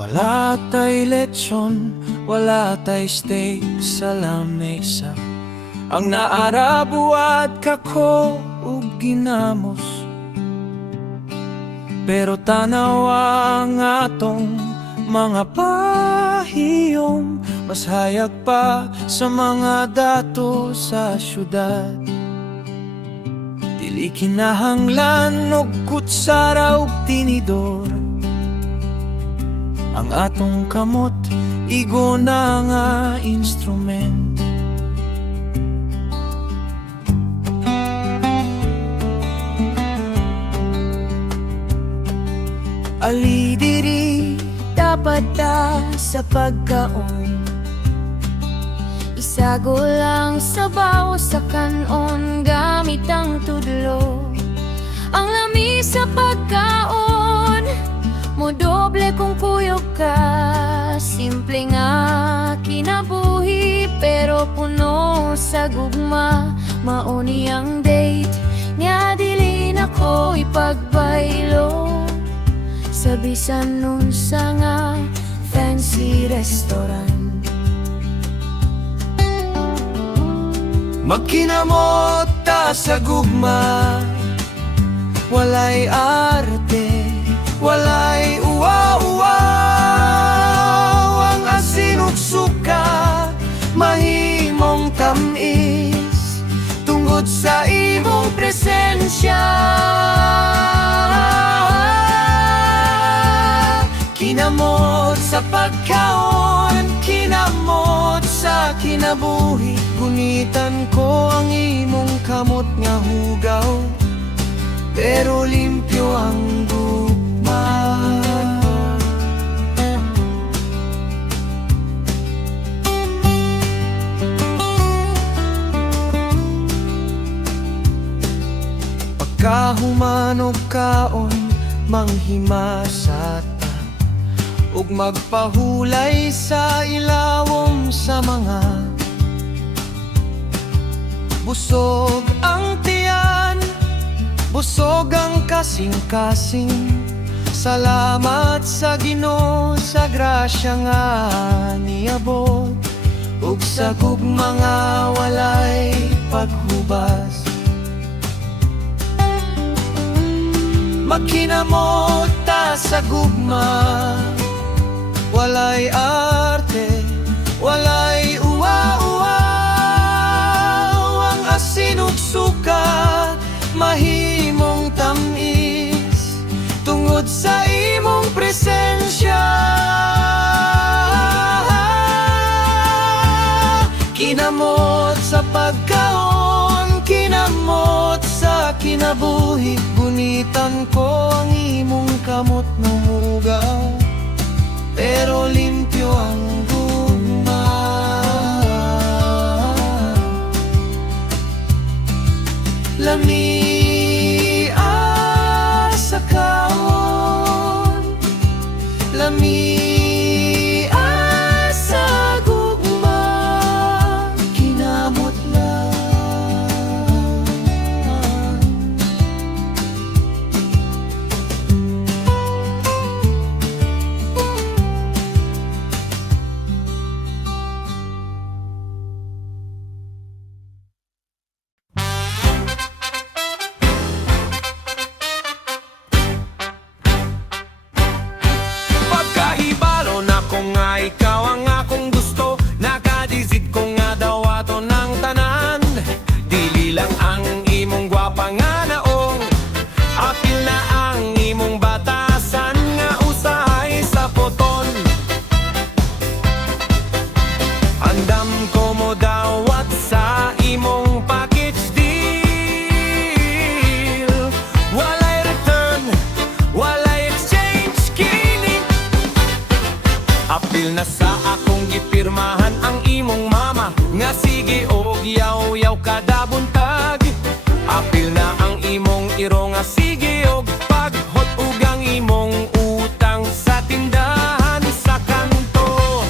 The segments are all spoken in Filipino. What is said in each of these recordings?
Wala tay lechon, wala tay steak sa lamesa. Ang naarabuat kako ug ginamos. Pero tanawa ang atong mga pahiyom, mas hayag pa sa mga dato sa syudad. Dili kinahanglan og kutsara ug tinidor. Ang atong kamot, igo na nga instrument. Ali diri Dapat ta sa pagkaon, isago lang sabaw sa kanon gamit ang tudlo. Ang lami sa pagkaon mo doble kung kuyog ka. Simple nga kinabuhi pero puno sa gugma. Mauni ang date nya dili na ko ipagbaylo sa bisan nun sa nga fancy restaurant. magkinamot ta sa gugma. Walay arte, walay uwa-uwaw. Ang asin ug suka mahimong tamis tungod sa imong presensya. Kinamot sa pagkaon, kinamot sa kinabuhi. Gunitan ko ang imong kamot nga hugaw, pero limpyo ang gugma. Pagkahuman og kaon, manghimasa ug magpahulay sa ilawom sa mga busog ang tiyan, busog ang kasing-kasing. Salamat sa Ginoo sa grasya nga niabot, ug sa gugma nga walay paghubas. Magkinamot ta sa gugma. Walay arte, walay uwa-uwaw. Ang asin ug suka mahimong tamis tungod sa imong presensya. Kinamot sa pagkaon, kinamot sa kinabuhi. Gunitan ko ang imong kamot ng hugaw, pero limpyo ang gugma. Lamia sa kaon, lamia sa gugma. Kinamot lang. Pagkahibalo na ko nga ikaw ang akong gusto, nakadisit ko nga daw ato ng tanan. Dili lang ang imong gwapa nga naong, apil na ang imong batasan nga usahay sa poton. Andam ko mo dawat sa imong package deal. Walay return, walay exchange kini. Apil na sa akong gipirmahan ang imong mama nga sige og yaw-yaw kada buntag. Apil na ang imong iro nga sige og paghot ug ang imong utang sa tindahan sa kanto.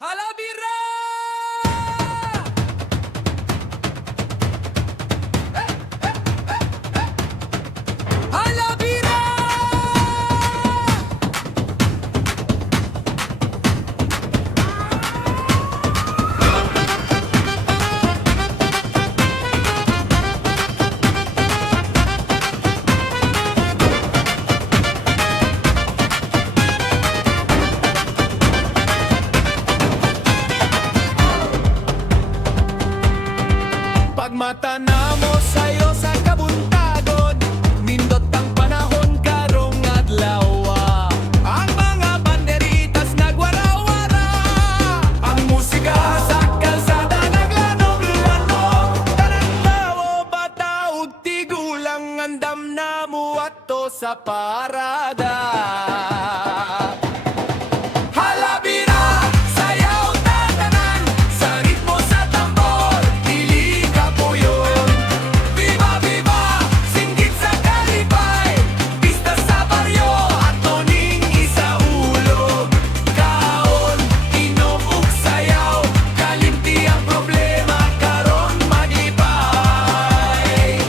Halabira! Halabira! Pagmata na mo sayo sa kabuntagon, nindot ang panahon karong adlaw. Ang mga banderitas nagwara-wara, ang musika sa kalsada naglanog-lanog. Tanang tao, bata ug tigulang andam na muadto sa parada. Halabira, sayaw tatanan, sa ritmo sa tambor, dili ka puyon. Viva, viva, singgit sa kalipay, pista sa baryo, at tuning isaulog. Kaon, inom ug sayaw, kalimti ang problema, karon maglipay.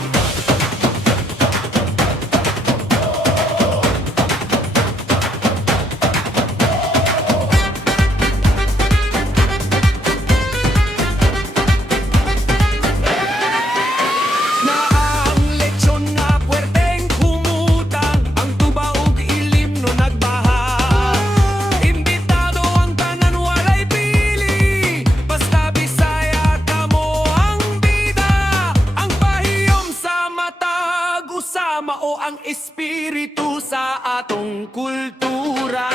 Na ang lechon nga puwerteng humutang, ang tuba ug ilim no nagbaha. Imbitado ang tanan walay pili, basta Bisaya kamo ang bida. Ang pahiyom sa matag usama o ang espiritu sa atong kultura.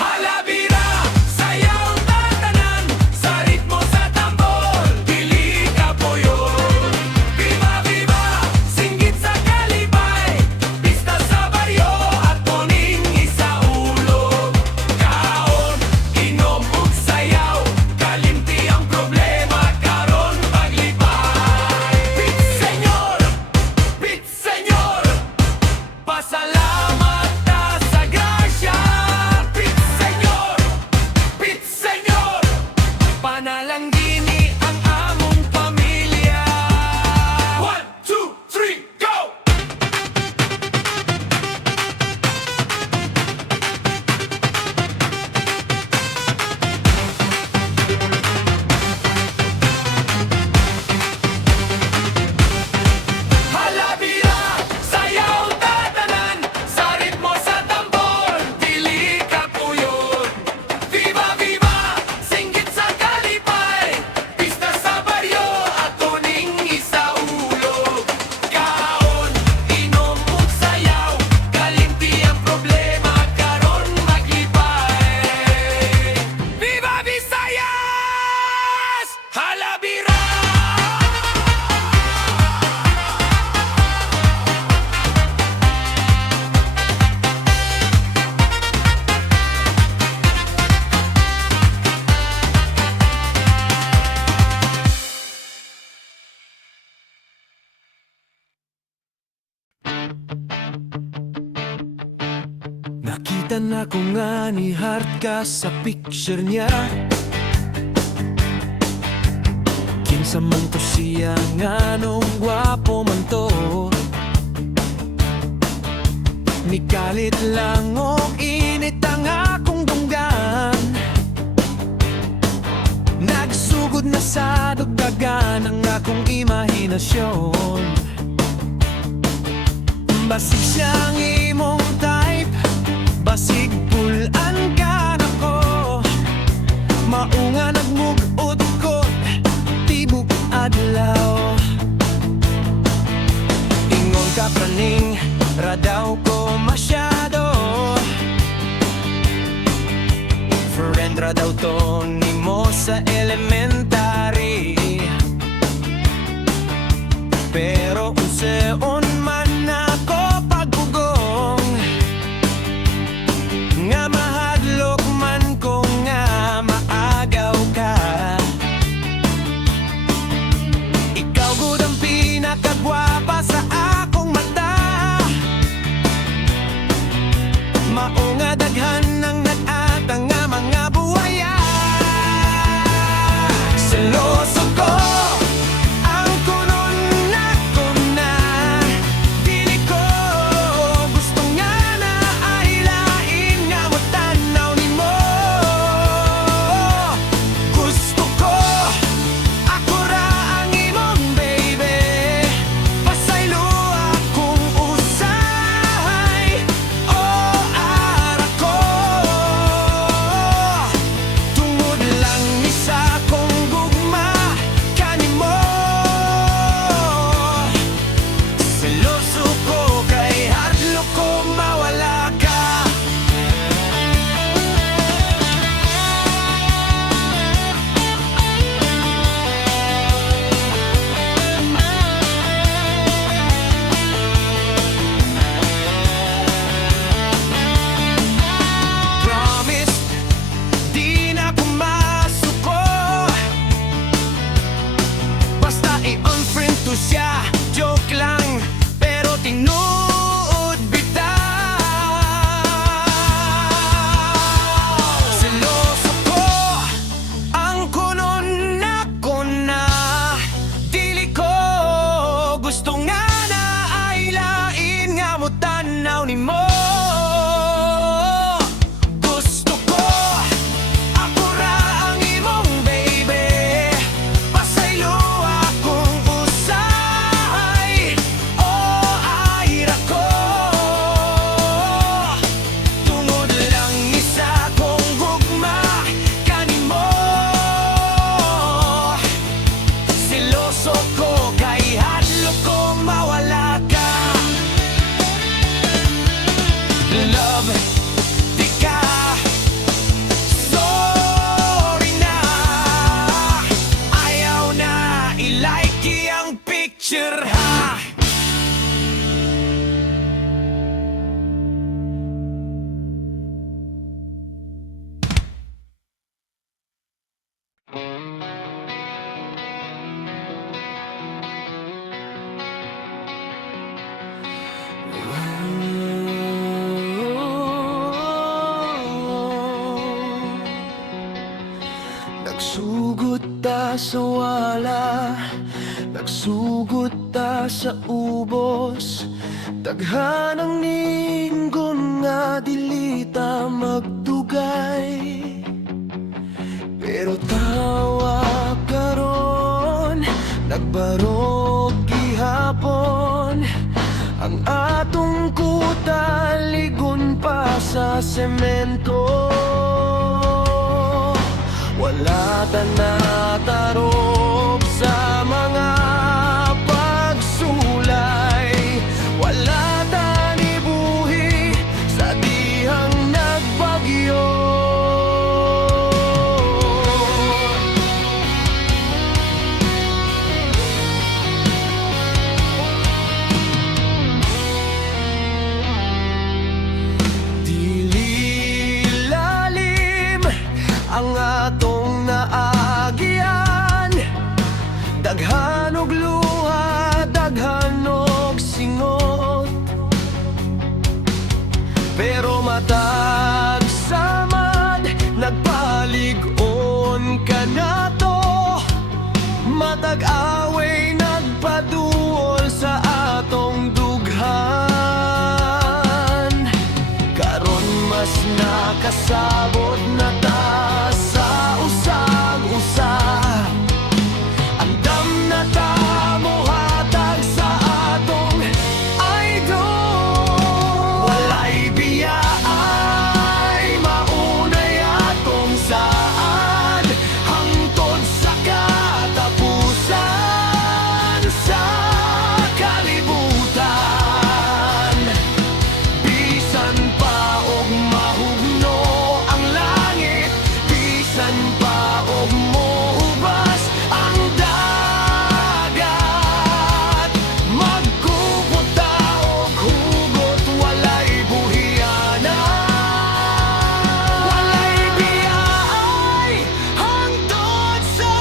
Halabira, sayaw tatanan, sa ritmo sa tambor, dili ka puyon. Viva, viva, singgit sa kalipay, pista sa baryo, at tuning isaulog. Kaon, inom ug sayaw, kalimti ang problema, karon maglipay. Pit senyor, pasalamat ta sa grasya. Pit senyor, panalangini ang among pamilya. 1, 2, 3, go! Halabira, sayaw tatanan, sa ritmo sa tambor, dili ka puyon. Viva, viva, singgit sa kalipay, pista sa baryo, at tuning isaulog. Kaon, inom ug sayaw, kalimti ang problema, karon maglipay. Viva Visayas! Halabira! Nakita na ko nga ni Hart ka sa picture niya. Kinsa man to siya nga nung gwapo man to. Nikalit lang og init ang akong dunggan. Nagsugod na sa dugdagan ang akong imahinasyon. Basig siyang imong type, basig pulan ka na ko. Maunga nagmugot ko, tibok adlaw. Ingon ka praning, radaw ko masyado. Friend radaw to nimo sa elementary. Pero unseon man ako pagugong, nga mahadlok man ko nga maagaw ka. Ikaw gud ang pinakagwapa sa akong mata. Maunga daghan ang nag-atang nga mga Nagsugod ta sa wala, nagsugod ta sa ubos. Daghanang ninggon nga dili ta magdugay, pero tawa karon nagbarog gihapon. Ang atong kuta ligon pa sa semento. Wala ta natarog sa mga pagsulay. Wala ta nibuhi sa dihang nagbagyo. Dili lalim ang atong naagyan, daghan og luha, daghan og singot. Pero matag samad, nagpalig-on ka na to. Matag away, nagpaduol sa atong dughan. Karon mas nakasabot na ta sa usag-usa. Andam na ta mohatag sa atong idol. Walay biyaay, maunay atong saad, hangtod sa katapusan sa kalibutan. Bisan pa og mahugno ang langit, bisan pa og mohubas ang dagat. Magkupot ta og hugot, walay buhianan. Walay biyay, hangtod sa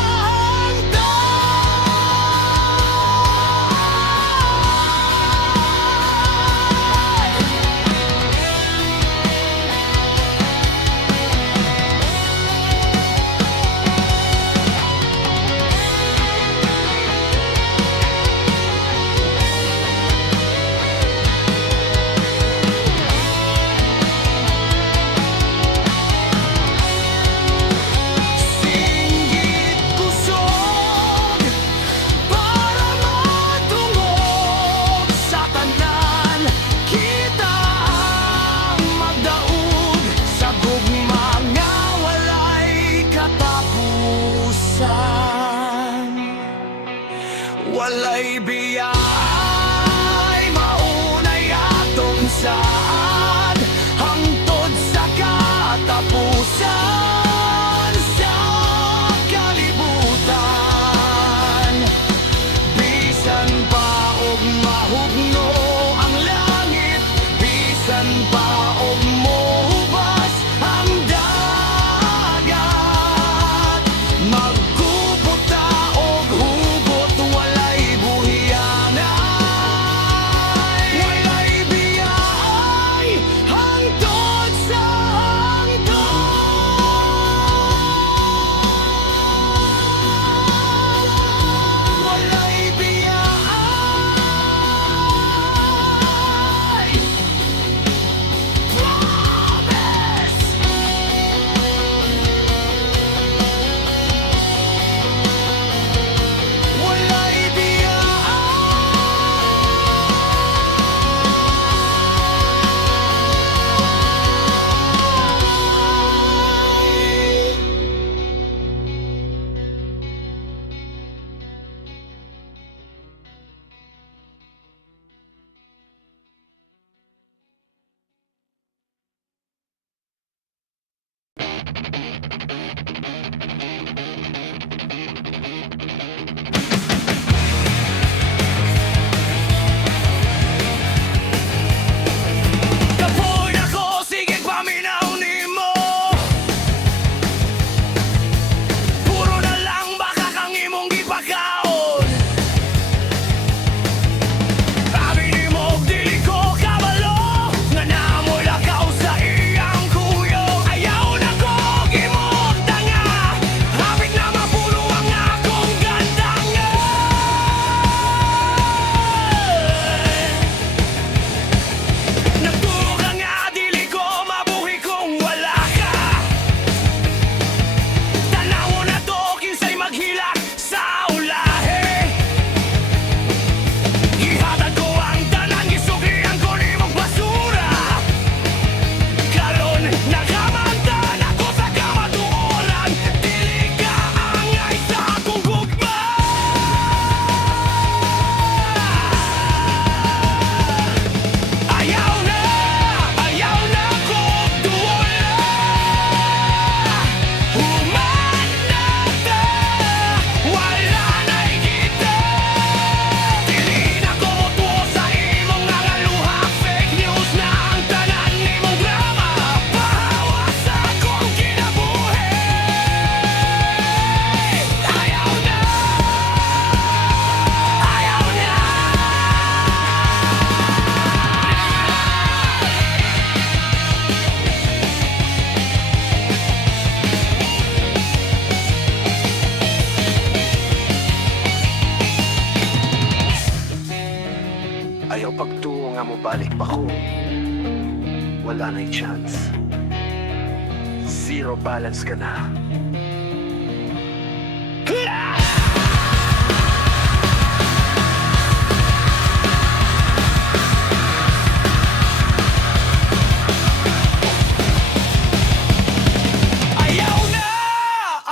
singgit kusog para madungog sa tanan. Kita ang magdaog sa gugma nga walay katapusan. Walay biyay, maunay atong saad, hangtod sa katapusan sa kalibutan. Bisan pa og mahugno ang langit, bisan pa og mohubas ang dagat. Magkupot ta og hugot, walay buhianan. Walay biyay, hangtod sa hanggan. babalik pa ko. Wala na'y chance. Zero balance ka na.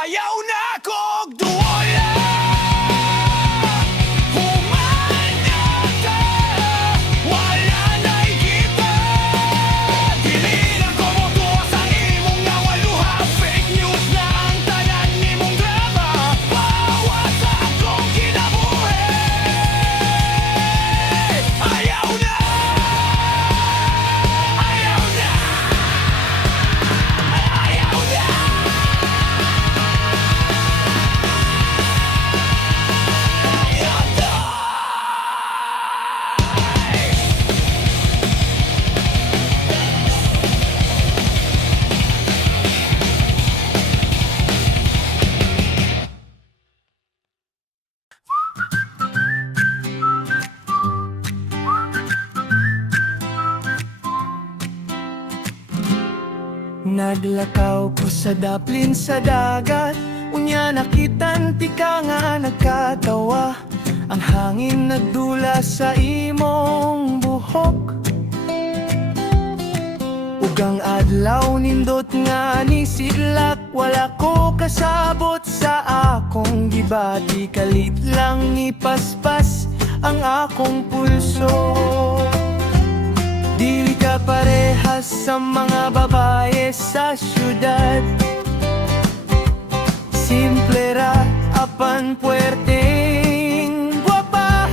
Ayaw na kog duwala. Humana ka, wala na'y kita. Dili lang ko mo tuwa sa imong nawaluha. Fake news na ang tanan nimong drama. Bawas sa akong kinabuhi. Ayaw na. Ayaw na. Ayaw na. Naglakaw ko sa daplin sa dagat, unya nakitan ti ka nga nagkatawa. Ang hangin nagdula sa imong buhok, ugang adlaw nindot nga nisilak. Wala ko kasabot sa akong gibati, kalit lang ni paspas ang akong pulso. Dili ka parehas sa mga babae sa syudad. Simple ra, apan puwerteng gwapa.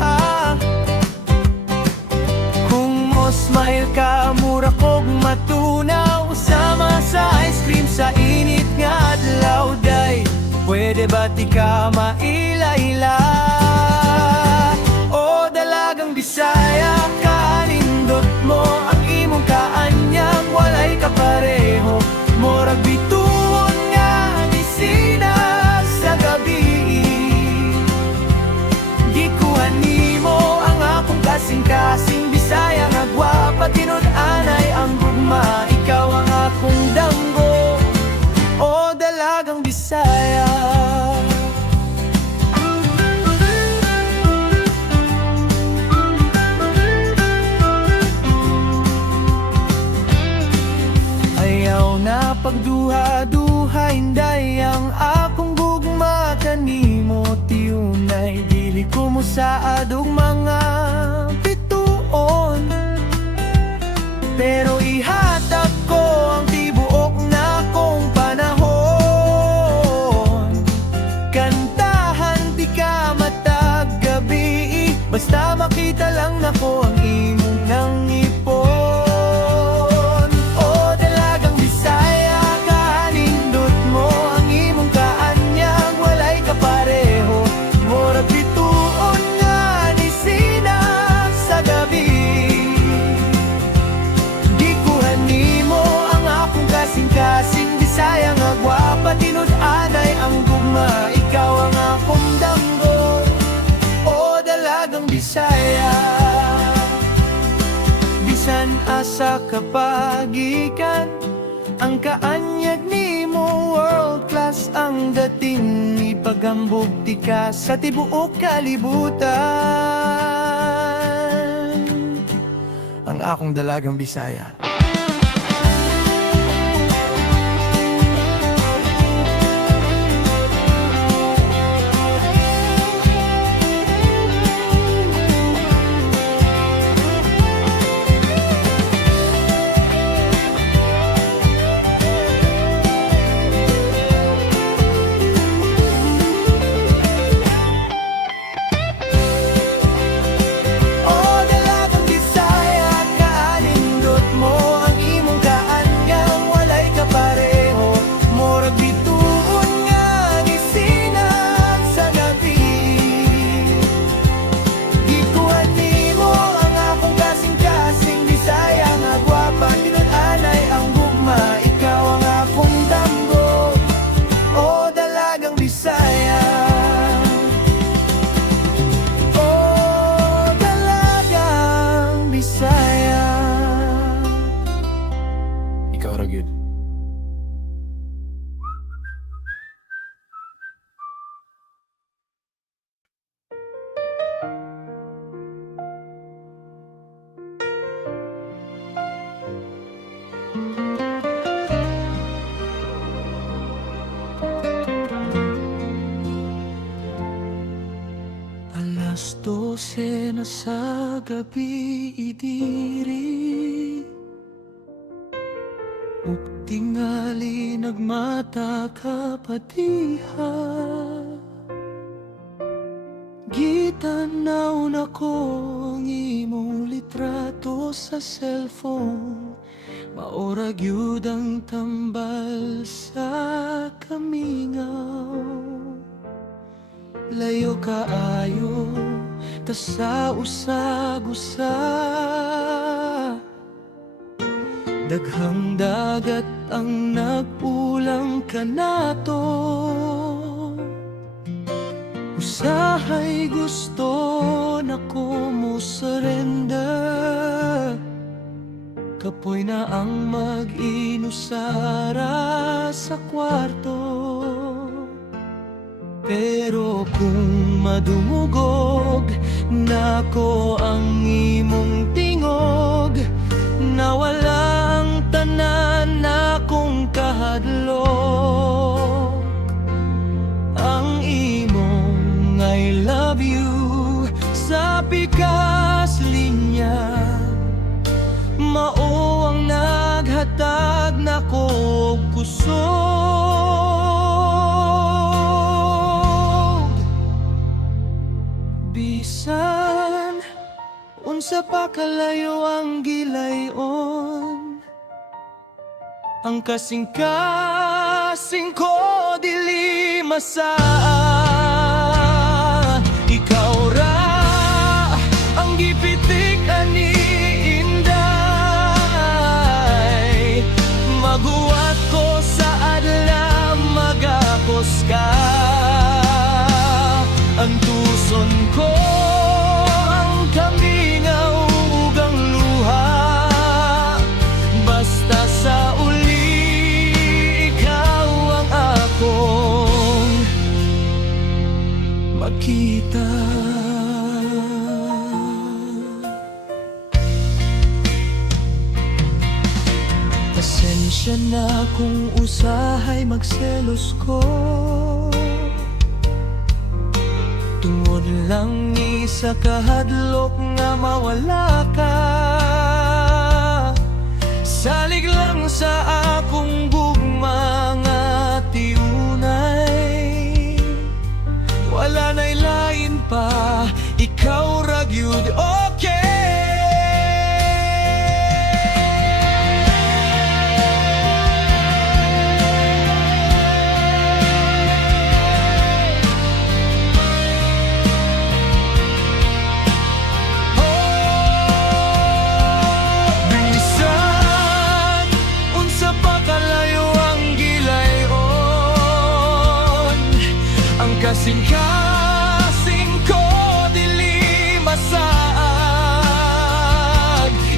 Kung mo smile ka, mura kog matunaw. Sama sa ice cream sa init nga adlaw day. Pwede ba di ka maila-ila? O dalagang Bisaya ka, nindot mo ang imong kaanyang. Walay kapareho, morag bituon nga nisina sa gabi. Gikuhan nimo ang akong kasing-kasing Bisaya nga gwapa, tinud-anay ang gugma. Ikaw ang akong damgo, o dalagang Bisaya. Ayaw na pagduha-duha, hinday ang akong gugma. Kanimo tiyunay, dili ko mo sa adong mga bituon. Pero ihatag ko ang tibuok na kong panahon. Kantahan di ka matag gabi, basta makita lang nako ang imong nang ipon. O dalagang Bisaya ka, nindot mo ang imong kaanyang. Walay kapareho, murag bituon nga nisina sa gabi. Gikuhan nimo ang akong kasing-kasing Bisaya nga gwapa, tinud-anay ang gugma. Ikaw ang akong damgo, o dalagang Bisaya. Bisan asa kapagikan, ang kaanyag nimo world class ang dating. Ipagambog di ka sa tibuok kalibutan, ang akong dalagang Bisaya. O dalagang Bisaya ka, nindot mo 12 na sa gabi idiri ug tingali nagmata kapatiha. Gitanaw na ko ang imong litrato sa cellphone, maorag yun ang tambal sa kamingaw. Layo kaayo ta sa usag-usa, daghang dagat ang nagpulang kanato. Usahay gusto na ko mo surrender, kapoy na ang mag-inusara sa kwarto. Pero kung madumugog na ko ang imong tingog, nawala ang tanan na kong kahadlok. Ang imong I love you sa pikas linya, mao ang naghatag na ko kusog. Bisan unsa pa kalayo ang gilayon, ang kasing-kasing ko dili masaa. Ikaw ra ang gipitik ani inday, maguwat ko sa adlaw magakos ka. Ang tuson ko ang kamingaw ug ang luha, basta sa uli ikaw ang akong makita. Pasensya na kung usahay magselos ko, tungod lang ni sa kahadlok nga mawala ka. Salig lang sa akong gugma nga tiunay, wala na'y lain pa, ikaw ra gyud okay. Kasing-kasing ko dili masaag,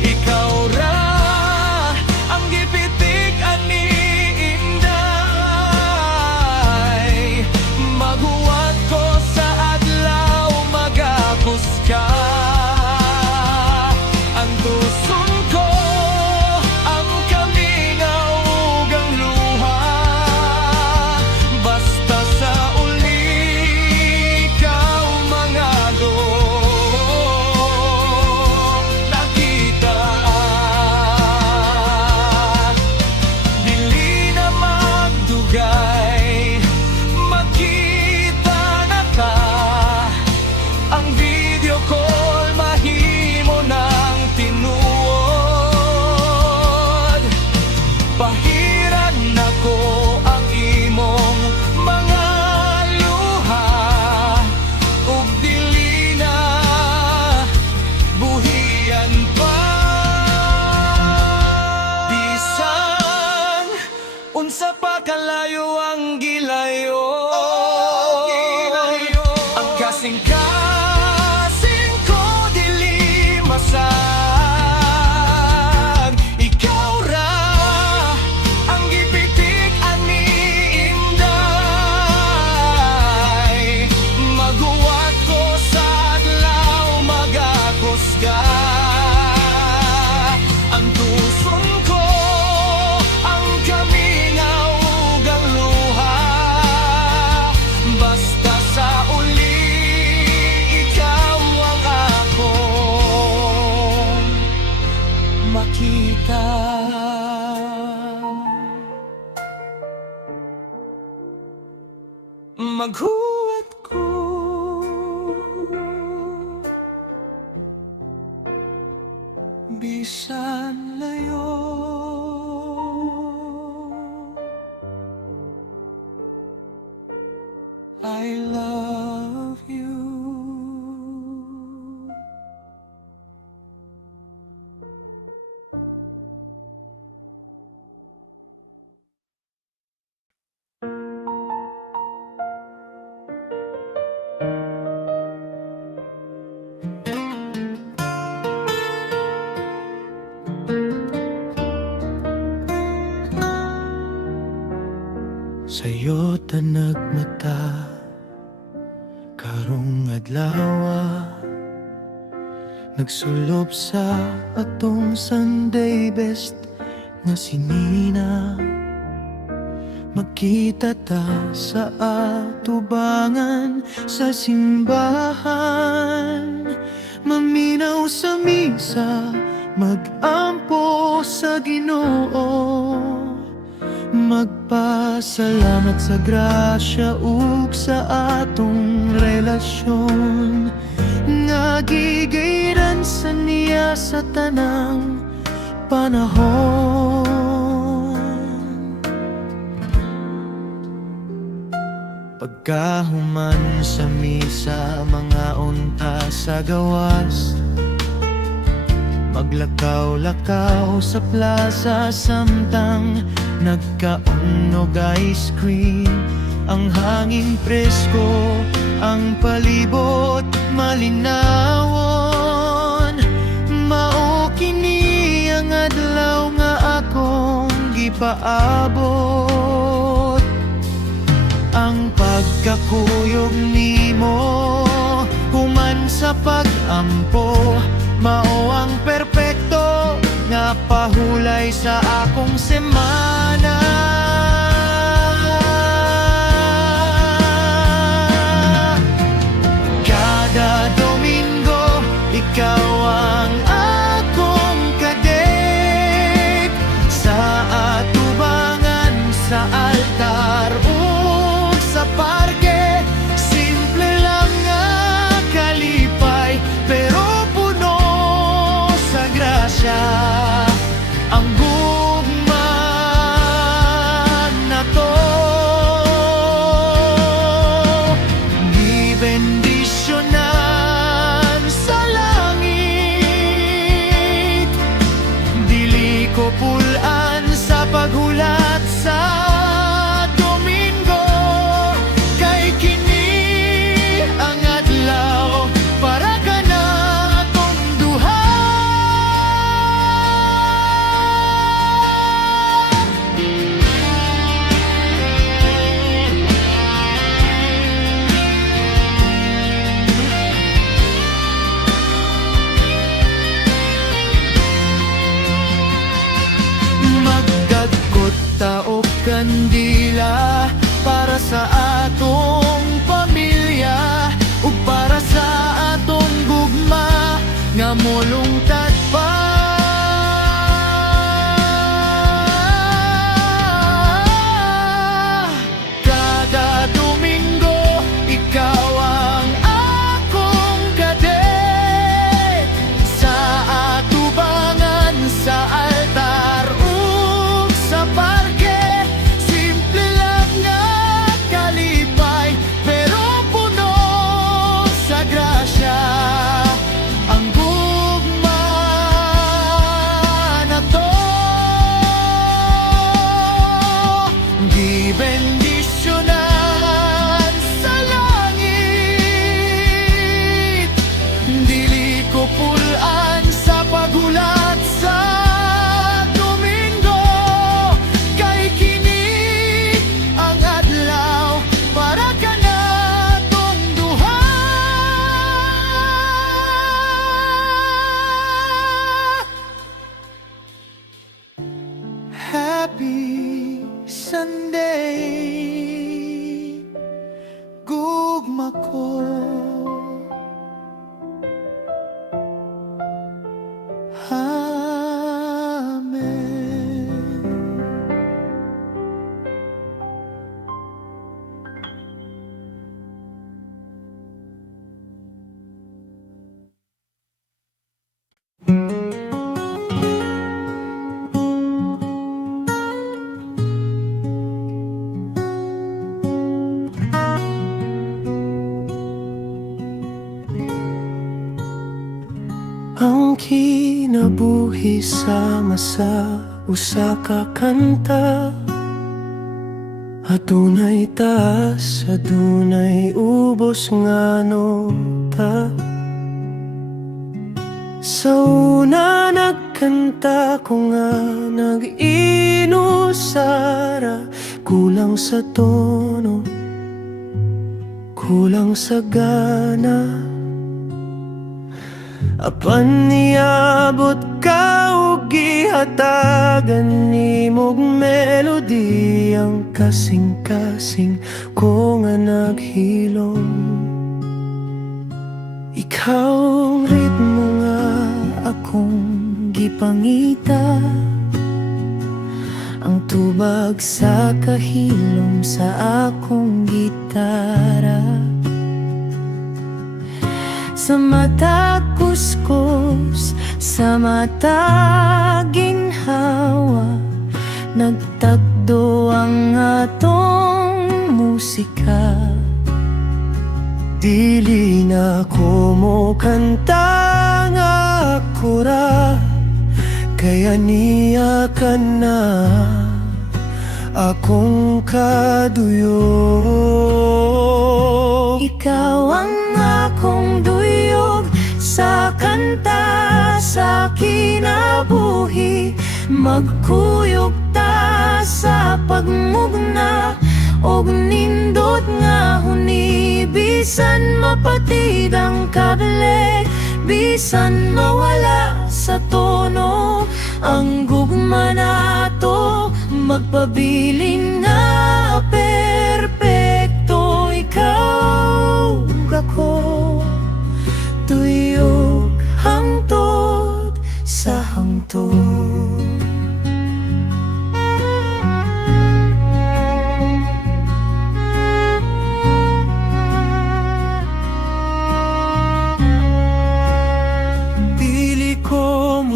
ikaw ra ang gipitik ani inday, maguwat ko sa adlaw magapos ka. Ang tuson ko ang kamingaw ug ang luha, basta sa unsa pa kalayo ang gilayo, ang kasing-kasing ko dili masag, ikaw ra ang gipitik ani inday, maguwat ko sa adlaw magakos ka. Ang tuson ko ang kamingaw ug ang luha, maghuwat ko. Bisan layo, I love you. Sa'yo ta nagmata karong adlaw, nagsulob sa atong Sunday best nga sinina. Magkita ta sa atubangan sa simbahan, maminaw sa misa, mag-ampo sa Ginoo, magpasalamat sa grasya ug sa atong relasyon, nga gigayran sa niya sa tanang panahon. Pagkahuman sa misa, mga unta sa gawas, maglakaw-lakaw sa plaza samtang nagkaunnog ice cream. Ang hangin presko, ang palibot malinawon. Mao kini ang adlaw nga akong gipaabot. Ang pagkakuyog nimo human sa pag-ampo, mao ang perpekto nga pahulay sa akong semana. Kada Domingo, ikaw ang akong kadate sa atubangan, sa altar ug sa parke. Simple lang nga kalipay, pero puno sa grasya. Ang gugma na to, gibendisyonan sa langit. Dili ko pulan sa paghulat sa Domingo, kay kini ang adlaw para ka na atong duha. Magdagkot ta og kandila para sa atong pamilya ug para sa atong gugma nga molungtad pa. Kada Domingo, ikaw ang akong kadate sa atubangan, sa altar ug sa parke. Simple lang nga kalipay, pero puno sa grasya. Ang gugma na to, gibendisyonan sa langit. Dili ko pulan sa paghulat sa Domingo, kay kini ang adlaw para ka na tong duha. Happy Sunday, gugma ko. Amen. kinabuhi sama sa usa ka kanta. Adunay taas, adunay ubos nga nota. Sa una nagkanta ko nga nag-inusara. Kulang sa tono, kulang sa gana. Apan niabot ka ug gihatagan nimog melody. Ang kasing-kasing ko nga naghilom. Ikaw ang ritmo nga akong gipangita. Ang tubag sa kahilom sa akong gitara. Sa mata kuskus, sa mata ginhawa, nagtagdo ang atong musika. Dili na ko mo kanta nga akura, kaya niya ka na akong kaduyog. Ikaw ang akong duyog sa kanta, sa kinabuhi. Magkuyog ta sa pagmugna, og nindot nga huni. Bisan mapatid ang kable, bisan mawala sa tono ang gugma nato. Magpabiling nga perpekto. Ikaw ako, tuyog hangtod sa hangtod.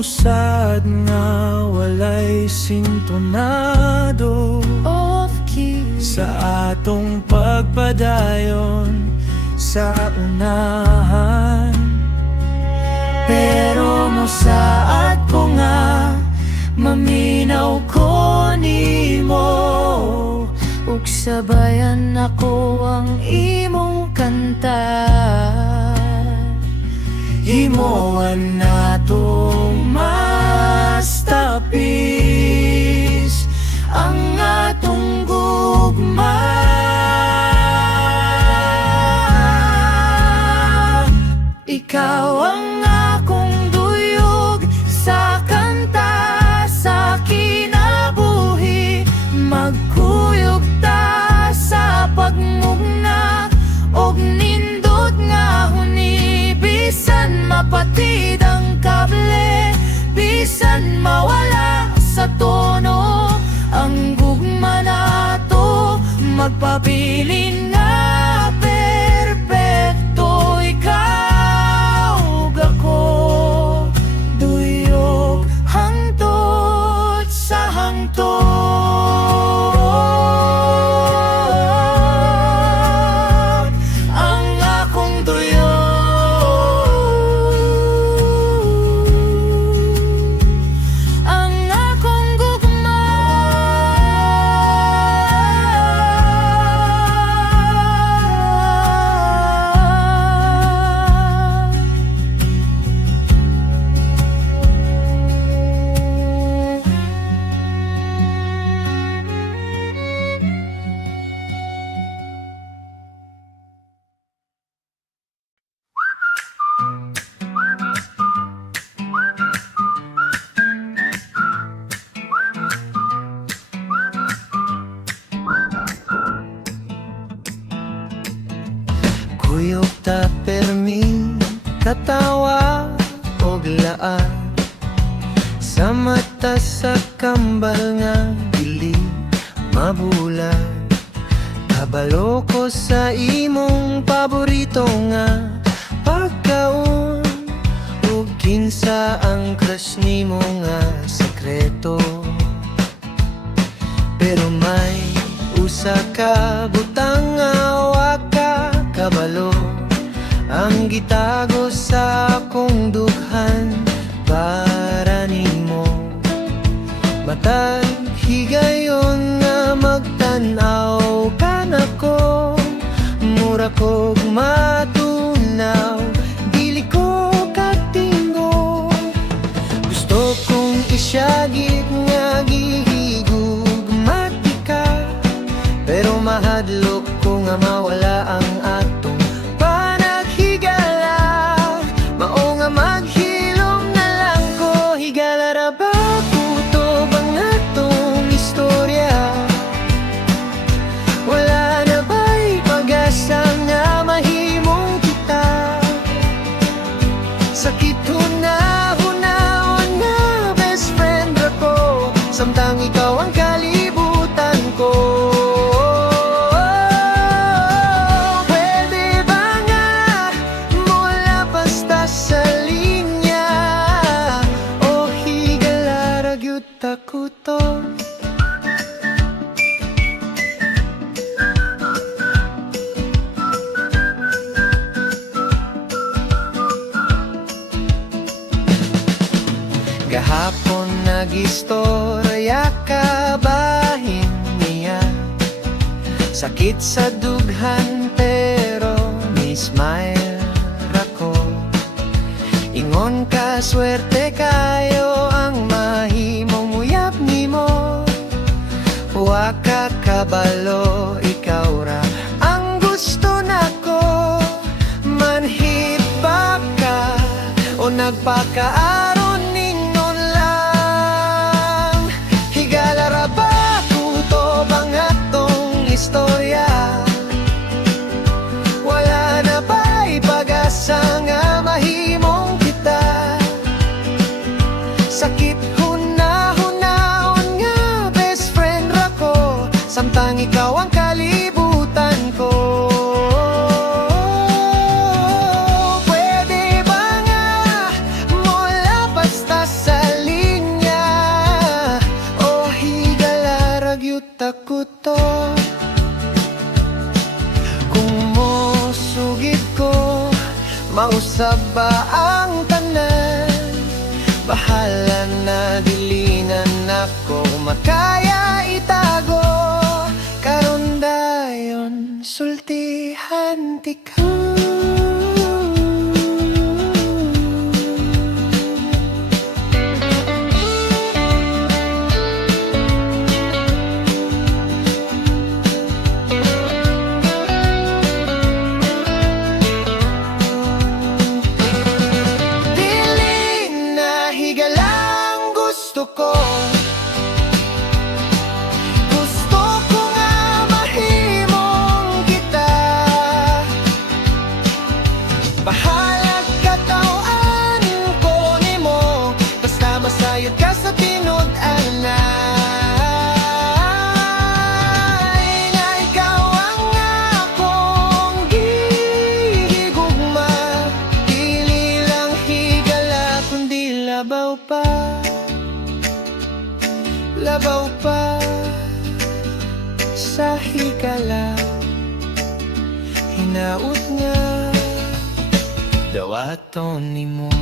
Musad nga walay sintonado, off key sa atong pagpadayon sa unahan. Pero musaad ko nga maminaw ko nimo, ug sabayan ako ang imong kanta. Himoan natong masterpiece ang atong gugma. Ikaw ang akong duyog sa kanta, sa kinabuhi. Magkuyog ta sa pagmugna, og nindot nga huni. Bisan mapatid ang kable, bisan mawala sa tono ang gugma nato. Magpabilin nga perpekto. Ikaw ug ako, duyog hangtod sa hangtod. Ang akong duyog, kuyog ta permi katawa og laan. Sa mata sa kambal nga dili mabulag. Kabalo ko sa imong paborito nga pagkaon, ug kinsa ang crush nimo nga sekreto. Pero may usa ka butang nga wa ka kabalo, ang gitago sa akong dughan para Matag higayon nga magtanaw ka na ko, mura kog matunaw, dili ko katinggo. Gusto kong isyagit nga gihigugmati ka, pero mahadlok ko nga mawala ang atong panaghigala. Mao nga maghilom na lang ko, higala ra ba puto bang atong istorya? Wala na ba'y pag-asa nga mahimong kita? Sakit hunahunahon nga best friend ra ko, samtang ikaw ang kalibutan ko. Pwede ba nga mula basta sa linya, o higala ra gyud ako to? Gahapon nag-istorya ka bahin niya, sakit sa dughan pero ni smile ako. Ingon ka swerte kayo ang mahimong uyab nimo, wa ka kabalo, ikaw ra ang gusto nako. Manhit ba ka o nagpakaaron ningon lang? Higala ra ba puto bang atong istorya? Wala na ba'y pag-asa nga mahimong kita? Sakit hunahunahon nga best friend ra ko, samtang ikaw ang kalibutan ko. Pwede ba nga mula basta sa linya, o higala ra gyud ako to? Kung mosugid ko, mausab ba ang tanan? Bahala na dilinan ako, makaya itago. Karon dayon sultihan ti ka. Dili na higalang gusto ko, gusto ko nga mahimong kita. Bahalag katawan ko nimo, basta masayod ka sa tinud-anay. Nga ikaw ang akong gihigugma, dili lang higala kundi labaw pa, labaw pa sa higala. Hinaut nga dawaton nimo.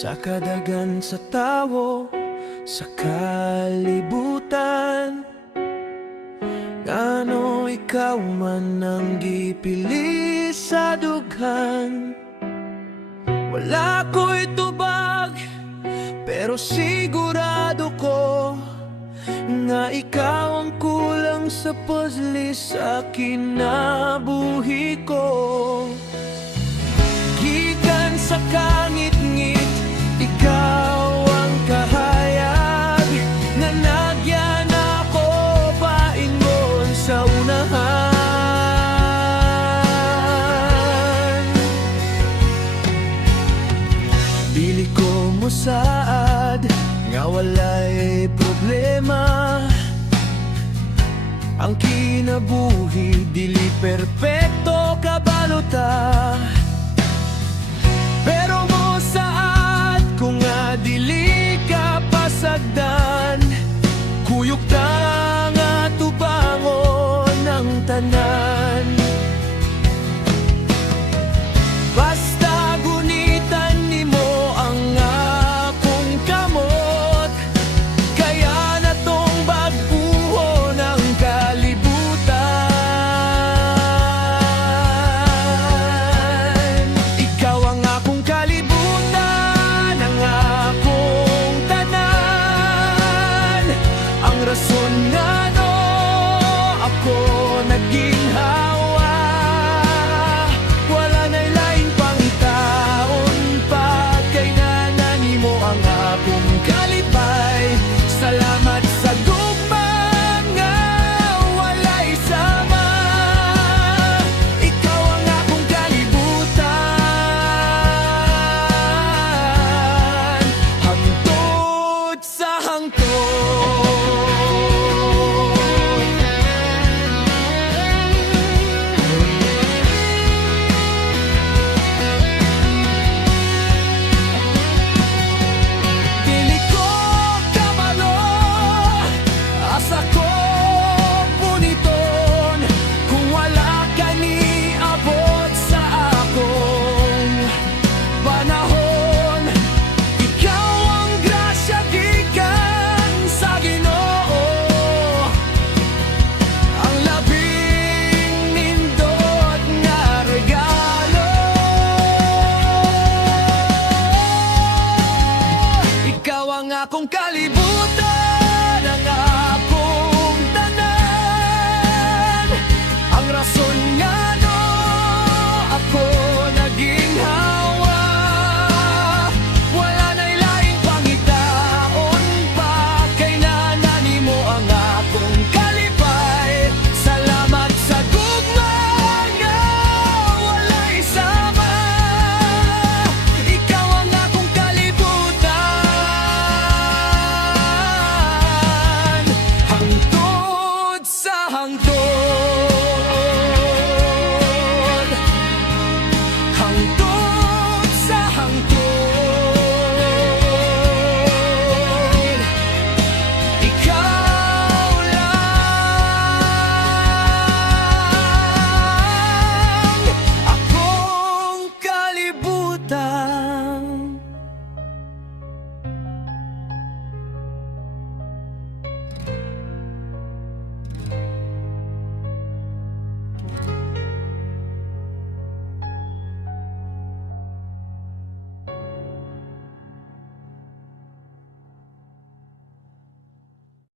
Sa kadagan sa tawo, sa kalibutan, ngano ikaw man ang gipili sa dughan. Wala ko'y tubag, pero sigurado ko nga ikaw ang kulang sa puzzle sa kinabuhi ko. Gikan sa kangit-ngit, ikaw ang kahayag na nagyan ako paingon sa unahan. Dili ko mosaad nga walay Ang kinabuhi dili perpekto kabalota, pero mo saat kung nga dili ka pasagdan, kuyog ta nga tubangon ang tanan. Basta gunitan nimo ang akong kamot, kaya na tong bagbuho ng kalibutan. Ikaw ang akong kalibutan, ang akong tanan, ang rason nga no ako naging hawa. Wala na'y laing pangitaon pa, kay nanani mo ang akong kalipay. Salamat sa gugma nga wala'y sama. Ikaw ang akong kalibutan, hangtod sa hangtod. Dili ko kabalo, asa ko puniton, kung wala ka ni abot sa akong panahon. Ikaw ang grasya gikan sa Ginoo, ang labing nindot nga regalo. Ikaw ang akong kalibutan, ang akong tanan, ang rason nga no ako naging hawa. Wala na'y laing pangitaon pa, kay nanani mo ang akong kalipay. Salamat sa gugma nga wala'y sama. Ikaw ang akong kalibutan, hangtod sa hangtod, hangtod sa hangtod. Ikaw lang akong kalibutan.